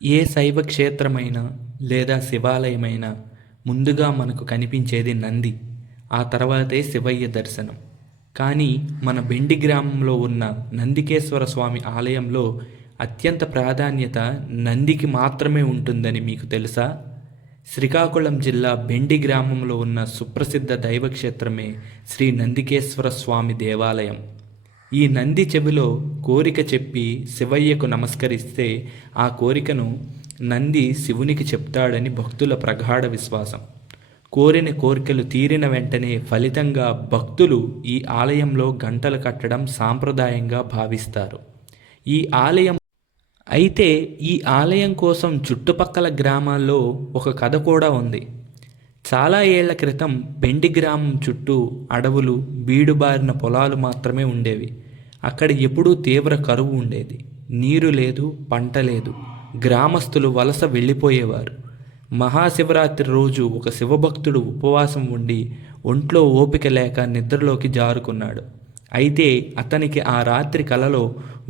ఏ శైవ క్షేత్రమైనా లేదా శివాలయమైనా ముందుగా మనకు కనిపించేది నంది. ఆ తర్వాతే శివయ్య దర్శనం. కానీ మన బెండి గ్రామంలో ఉన్న నందికేశ్వర స్వామి ఆలయంలో అత్యంత ప్రాధాన్యత నందికి మాత్రమే ఉంటుందని మీకు తెలుసా? శ్రీకాకుళం జిల్లా బెండి గ్రామంలో ఉన్న సుప్రసిద్ధ దైవక్షేత్రమే శ్రీ నందికేశ్వర స్వామి దేవాలయం. ఈ నంది చెవిలో కోరిక చెప్పి శివయ్యకు నమస్కరిస్తే ఆ కోరికను నంది శివునికి చెప్తాడని భక్తుల ప్రగాఢ విశ్వాసం. కోరిన కోరికలు తీరిన వెంటనే ఫలితంగా భక్తులు ఈ ఆలయంలో గంటలు కట్టడం సాంప్రదాయంగా భావిస్తారు. ఈ ఆలయం అయితే ఈ ఆలయం కోసం చుట్టుపక్కల గ్రామాల్లో ఒక కథ కూడా ఉంది. చాలా ఏళ్ల క్రితం బెండి గ్రామం చుట్టూ అడవులు, బీడుబారిన పొలాలు మాత్రమే ఉండేవి. అక్కడ ఎప్పుడూ తీవ్ర కరువు ఉండేది. నీరు లేదు, పంట లేదు. గ్రామస్తులు వలస వెళ్ళిపోయేవారు. మహాశివరాత్రి రోజు ఒక శివభక్తుడు ఉపవాసం ఉండి ఒంట్లో ఓపిక లేక నిద్రలోకి జారుకున్నాడు. అయితే అతనికి ఆ రాత్రి కలలో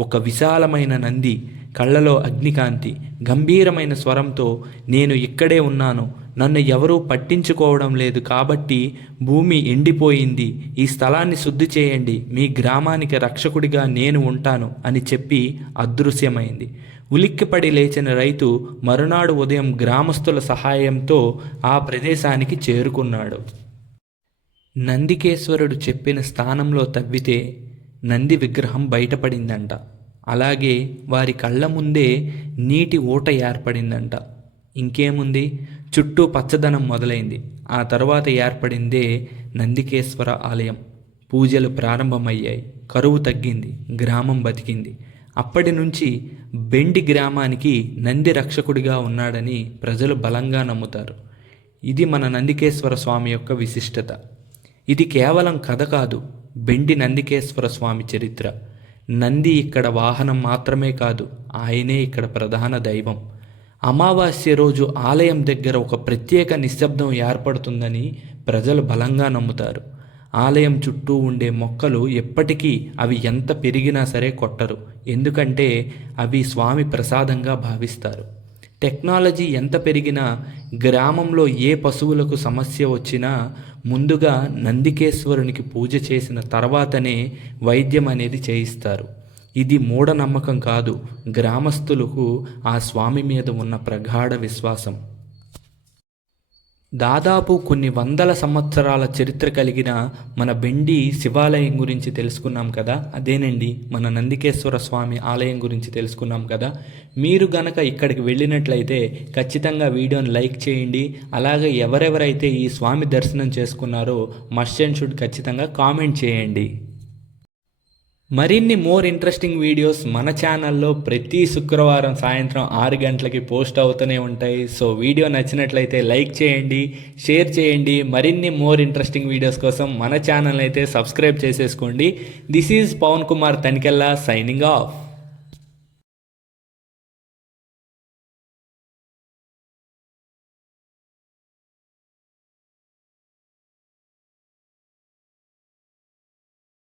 ఒక విశాలమైన నంది, కళ్ళలో అగ్నికాంతి, గంభీరమైన స్వరంతో, నేను ఇక్కడే ఉన్నాను, నన్ను ఎవరూ పట్టించుకోవడం లేదు కాబట్టి భూమి ఎండిపోయింది, ఈ స్థలాన్ని శుద్ధి చేయండి, మీ గ్రామానికి రక్షకుడిగా నేను ఉంటాను అని చెప్పి అదృశ్యమైంది. ఉలిక్కిపడి లేచిన రైతు మరునాడు ఉదయం గ్రామస్తుల సహాయంతో ఆ ప్రదేశానికి చేరుకున్నాడు. నందికేశ్వరుడు చెప్పిన స్థానంలో తవ్వితే నంది విగ్రహం బయటపడిందంట. అలాగే వారి కళ్ళ ముందే నీటి ఊట ఏర్పడిందంట. ఇంకేముంది, చుట్టూ పచ్చదనం మొదలైంది. ఆ తర్వాత ఏర్పడిందే నందికేశ్వర ఆలయం. పూజలు ప్రారంభమయ్యాయి. కరువు తగ్గింది. గ్రామం బతికింది. అప్పటి నుంచి బెండి గ్రామానికి నంది రక్షకుడిగా ఉన్నాడని ప్రజలు బలంగా నమ్ముతారు. ఇది మన నందికేశ్వర స్వామి యొక్క విశిష్టత. ఇది కేవలం కథ కాదు, బెండి నందికేశ్వర స్వామి చరిత్ర. నంది ఇక్కడ వాహనం మాత్రమే కాదు, ఆయనే ఇక్కడ ప్రధాన దైవం. అమావాస్య రోజు ఆలయం దగ్గర ఒక ప్రత్యేక నిశ్శబ్దం ఏర్పడుతుందని ప్రజలు బలంగా నమ్ముతారు. ఆలయం చుట్టూ ఉండే మొక్కలు ఎప్పటికీ అవి ఎంత పెరిగినా సరే కొట్టరు. ఎందుకంటే అవి స్వామి ప్రసాదంగా భావిస్తారు. టెక్నాలజీ ఎంత పెరిగినా, గ్రామంలో ఏ పశువులకు సమస్య వచ్చినా ముందుగా నందికేశ్వరునికి పూజ చేసిన తర్వాతనే వైద్యం అనేది చేయిస్తారు. ఇది మూఢనమ్మకం కాదు, గ్రామస్తులకు ఆ స్వామి మీద ఉన్న ప్రగాఢ విశ్వాసం. దాదాపు కొన్ని వందల సంవత్సరాల చరిత్ర కలిగిన మన బెండి శివాలయం గురించి తెలుసుకున్నాం కదా. అదేనండి, మన నందికేశ్వర స్వామి ఆలయం గురించి తెలుసుకున్నాం కదా. మీరు గనక ఇక్కడికి వెళ్ళినట్లయితే ఖచ్చితంగా వీడియోని లైక్ చేయండి. అలాగే ఎవరెవరైతే ఈ స్వామి దర్శనం చేసుకున్నారో మస్ట్ అండ్ షుడ్ ఖచ్చితంగా కామెంట్ చేయండి. మరిన్ని మోర్ ఇంట్రెస్టింగ్ వీడియోస్ మన ఛానల్లో ప్రతి శుక్రవారం సాయంత్రం 6 గంటలకి పోస్ట్ అవుతూనే ఉంటాయి. సో వీడియో నచ్చినట్లయితే లైక్ చేయండి, షేర్ చేయండి. మరిన్ని మోర్ ఇంట్రెస్టింగ్ వీడియోస్ కోసం మన ఛానల్ అయితే సబ్స్క్రైబ్ చేసేసుకోండి. This is Pavan Kumar Tanikella signing of.